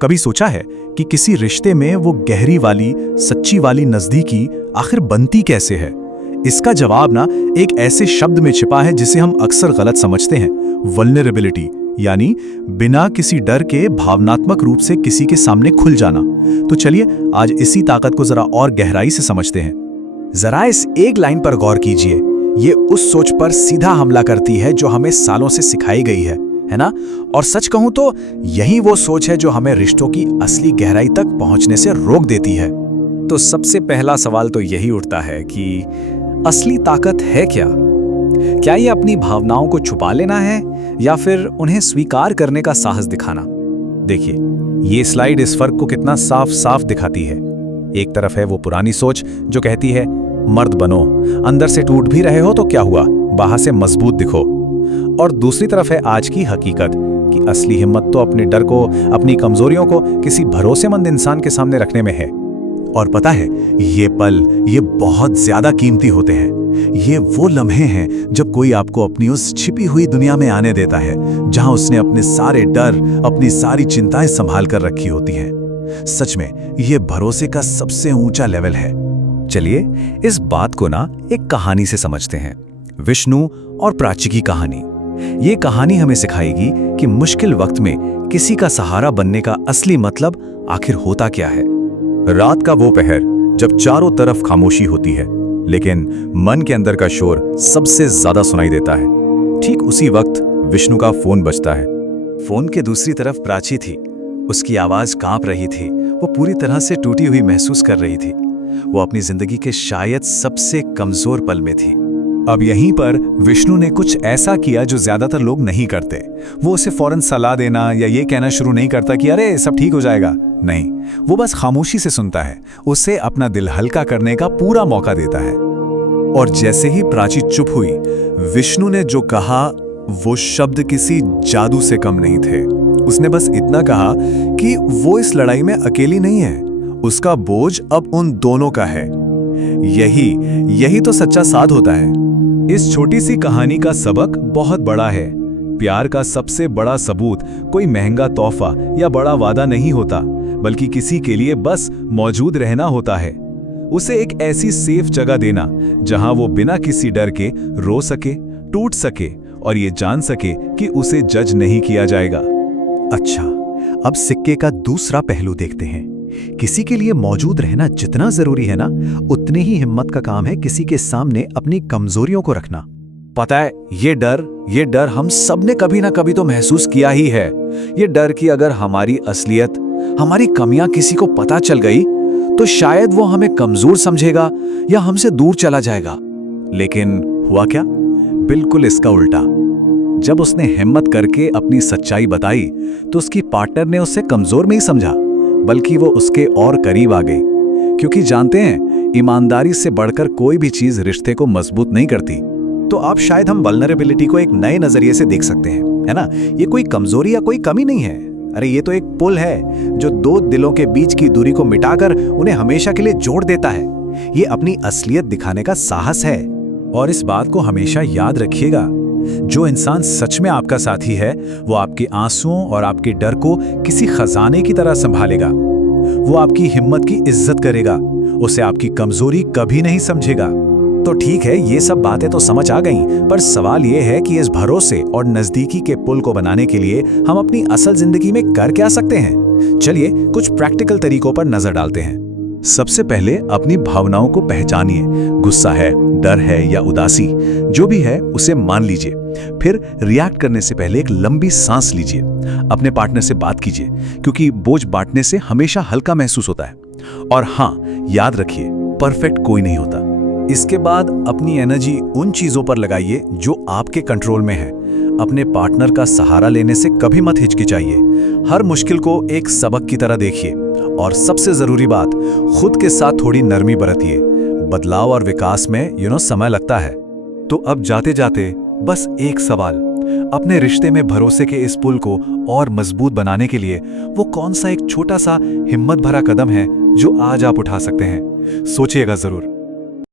कभी सोचा है कि किसी रिश्ते में वो गहरी वाली, सच्ची वाली नजदीकी आखिर बनती कैसे है? इसका जवाब ना एक ऐसे शब्द में छिपा है जिसे हम अक्सर गलत समझते हैं, वल्नरेबिलिटी, यानी बिना किसी डर के भावनात्मक रूप से किसी के सामने खुल जाना। तो चलिए आज इसी ताकत को जरा और गहराई से समझते हैं। जरा इस एक लाइन पर गौर कीजिए, ये उस सोच पर सीधा हमला करती है जो हमें सालों से सिखाई गई है ना? और सच कहूं तो यही वो सोच है जो हमें रिश्तों की असली गहराई तक पहुंचने से रोक देती है। तो सबसे पहला सवाल तो यही उठता है कि असली ताकत है क्या? क्या ये अपनी भावनाओं को छुपा लेना है या फिर उन्हें स्वीकार करने का साहस दिखाना? देखिए, ये स्लाइड इस फर्क को कितना साफ साफ दिखाती है। एक तरफ है वो पुरानी सोच जो कहती है मर्द बनो, अंदर से टूट भी रहे हो तो क्या हुआ, बाहर से मजबूत दिखो। और दूसरी तरफ है आज की हकीकत कि असली हिम्मत तो अपने डर को, अपनी कमजोरियों को किसी भरोसेमंद इंसान के सामने रखने में है। और पता है, ये पल ये बहुत ज्यादा कीमती होते हैं। ये वो लम्हे हैं जब कोई आपको अपनी उस छिपी हुई दुनिया में आने देता है जहां उसने अपने सारे डर, अपनी सारी चिंताएं संभाल कर रखी होती हैं। सच में ये भरोसे का सबसे ऊंचा लेवल है। चलिए इस बात को ना एक कहानी से समझते हैं, विष्णु और प्राची की कहानी। ये कहानी हमें सिखाएगी कि मुश्किल वक्त में किसी का सहारा बनने का असली मतलब आखिर होता क्या है। रात का वो पहर जब चारों तरफ खामोशी होती है लेकिन मन के अंदर का शोर सबसे ज्यादा सुनाई देता है। ठीक उसी वक्त विष्णु का फोन बजता है। फोन के दूसरी तरफ प्राची थी। उसकी आवाज कांप रही थी, वो पूरी तरह से टूटी हुई महसूस कर रही थी। वो अपनी जिंदगी के शायद सबसे कमजोर पल में थी। अब यहीं पर विष्णु ने कुछ ऐसा किया जो ज्यादातर लोग नहीं करते। वो उसे फौरन सलाह देना या ये कहना शुरू नहीं करता कि अरे सब ठीक हो जाएगा। नहीं, वो बस खामोशी से सुनता है, उसे अपना दिल हल्का करने का पूरा मौका देता है। और जैसे ही प्राची चुप हुई, विष्णु ने जो कहा वो शब्द किसी जादू से कम नहीं थे। उसने बस इतना कहा कि वो इस लड़ाई में अकेली नहीं है, उसका बोझ अब उन दोनों का है। यही तो सच्चा साथ होता है। इस छोटी सी कहानी का सबक बहुत बड़ा है। प्यार का सबसे बड़ा सबूत कोई महंगा तोहफा या बड़ा वादा नहीं होता, बल्कि किसी के लिए बस मौजूद रहना होता है। उसे एक ऐसी सेफ जगह देना जहां वो बिना किसी डर के रो सके, टूट सके और ये जान सके कि उसे जज नहीं किया जाएगा। अच्छा, अब सिक्के का दूसरा पहलू देखते हैं। किसी के लिए मौजूद रहना जितना जरूरी है ना, उतनी ही हिम्मत का काम है किसी के सामने अपनी कमजोरियों को रखना। पता है, ये डर हम सब ने कभी ना कभी तो महसूस किया ही है। ये डर कि अगर हमारी असलियत, हमारी कमियां किसी को पता चल गई तो शायद वो हमें कमजोर समझेगा या हमसे दूर चला जाएगा। लेकिन हुआ क्या? बिल्कुल इसका उल्टा। जब उसने हिम्मत करके अपनी सच्चाई बताई तो उसकी पार्टनर ने उसे कमजोर नहीं समझा, बल्कि वो उसके और करीब आ गई। क्योंकि जानते हैं, ईमानदारी से बढ़कर कोई भी चीज रिश्ते को मजबूत नहीं करती। तो आप शायद हम वल्नरेबिलिटी को एक नए नजरिए से देख सकते हैं, है ना? ये कोई कमजोरी या कोई कमी नहीं है। अरे ये तो एक पुल है जो दो दिलों के बीच की दूरी को मिटाकर उन्हें हमेशा के लिए जोड़ देता है। ये अपनी असलियत दिखाने का साहस है। और इस बात को हमेशा याद रखिएगा, जो इंसान सच में आपका साथी है वो आपके आंसुओं और आपके डर को किसी खजाने की तरह संभालेगा। वो आपकी हिम्मत की इज्जत करेगा, उसे आपकी कमजोरी कभी नहीं समझेगा। तो ठीक है, ये सब बातें तो समझ आ गईं, पर सवाल ये है कि इस भरोसे और नजदीकी के पुल को बनाने के लिए हम अपनी असल जिंदगी में कर क्या सकते हैं? चलिए कुछ प्रैक्टिकल तरीकों पर नजर डालते हैं। सबसे पहले अपनी भावनाओं को पहचानिए। गुस्सा है, डर है या उदासी, जो भी है उसे मान लीजिए। फिर रिएक्ट करने से पहले एक लंबी सांस लीजिए। अपने पार्टनर से बात कीजिए, क्योंकि बोझ बांटने से हमेशा हल्का महसूस होता है। और हाँ, याद रखिए, परफेक्ट कोई नहीं होता। इसके बाद अपनी एनर्जी उन चीजों पर लगाइए जो आपके कंट्रोल में है। अपने पार्टनर का सहारा लेने से कभी मत हिचकिचाइए। हर मुश्किल को एक सबक की तरह देखिए। और सबसे जरूरी बात, खुद के साथ थोड़ी नरमी बरतिए। बदलाव और विकास में समय लगता है। तो अब जाते जाते बस एक सवाल, अपने रिश्ते में भरोसे के इस पुल को और मजबूत बनाने के लिए वो कौन सा एक छोटा सा हिम्मत भरा कदम है जो आज आप उठा सकते हैं? सोचिएगा जरूर।